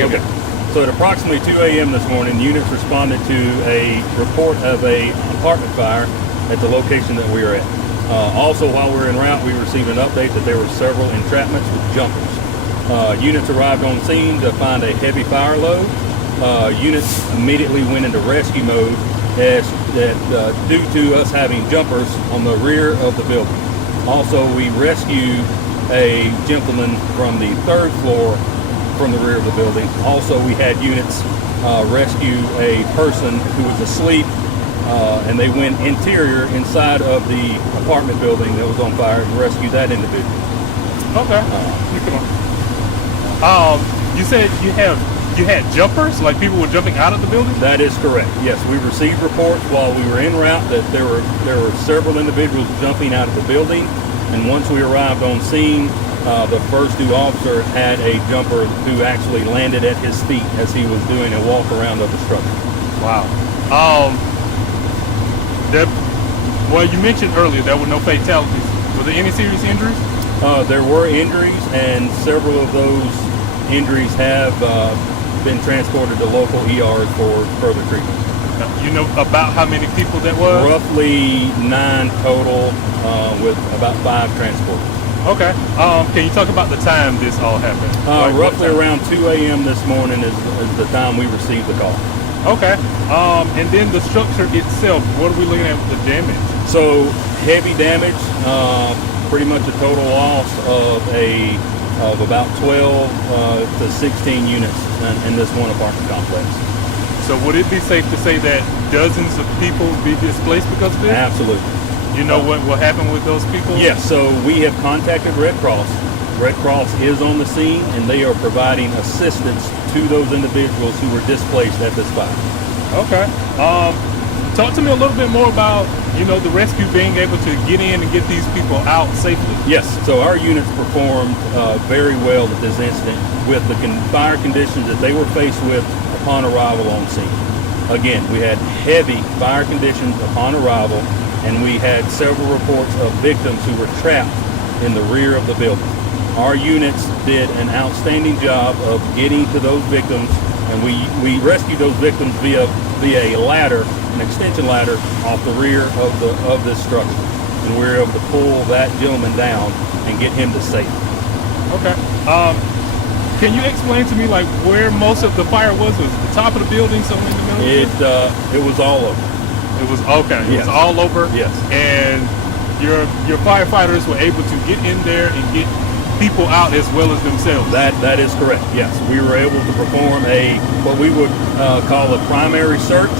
Okay. So at approximately 2 a.m. this morning, units responded to a report of a apartment fire at the location that we are at. Also, while we were en route, we received an update that there were several entrapments with jumpers. Units arrived on scene to find a heavy fire load. Units immediately went into rescue mode due to us having jumpers on the rear of the building. Also, we rescued a gentleman from the third floor from the rear of the building. Also, we had units rescue a person who was asleep, and they went interior inside of the apartment building that was on fire to rescue that individual. Okay. You said you had jumpers, like people were jumping out of the building? That is correct. Yes, we received reports while we were en route that there were several individuals jumping out of the building, and once we arrived on scene, the first due officer had a jumper who actually landed at his feet as he was doing a walk around of the structure. Wow. Well, you mentioned earlier there were no fatalities. Were there any serious injuries? There were injuries, and several of those injuries have been transported to local ERs for further treatment. You know about how many people that was? Roughly 9 total, with about 5 transported. Okay. Can you talk about the time this all happened? Roughly around 2 a.m. this morning is the time we received the call. Okay. And then the structure itself, what are we looking at with the damage? So heavy damage, pretty much a total loss of about 12 to 16 units in this one apartment complex. So would it be safe to say that dozens of people be displaced because of this? Absolutely. You know what happened with those people? Yes, so we have contacted Red Cross. Red Cross is on the scene, and they are providing assistance to those individuals who were displaced at this fire. Okay. Talk to me a little bit more about, the rescue being able to get in and get these people out safely. Yes, so our units performed very well at this incident with the fire conditions that they were faced with upon arrival on scene. Again, we had heavy fire conditions upon arrival, and we had several reports of victims who were trapped in the rear of the building. Our units did an outstanding job of getting to those victims, and we rescued those victims via a ladder, an extension ladder, off the rear of this structure, and we were able to pull that gentleman down and get him to safety. Okay. Can you explain to me where most of the fire was? Was it the top of the building, somewhere in the middle? It was all over. It was okay. It Yes. was all over. Yes. And your firefighters were able to get in there and get people out as well as themselves. That is correct. Yes, we were able to perform what we would call a primary search.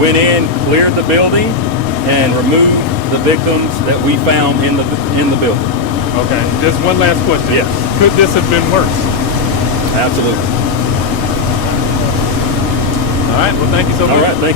Went in, cleared the building, and removed the victims that we found in the building. Okay. Just one last question. Yes. Could this have been worse? Absolutely. All right. Well, thank you so much. All right. Thank you.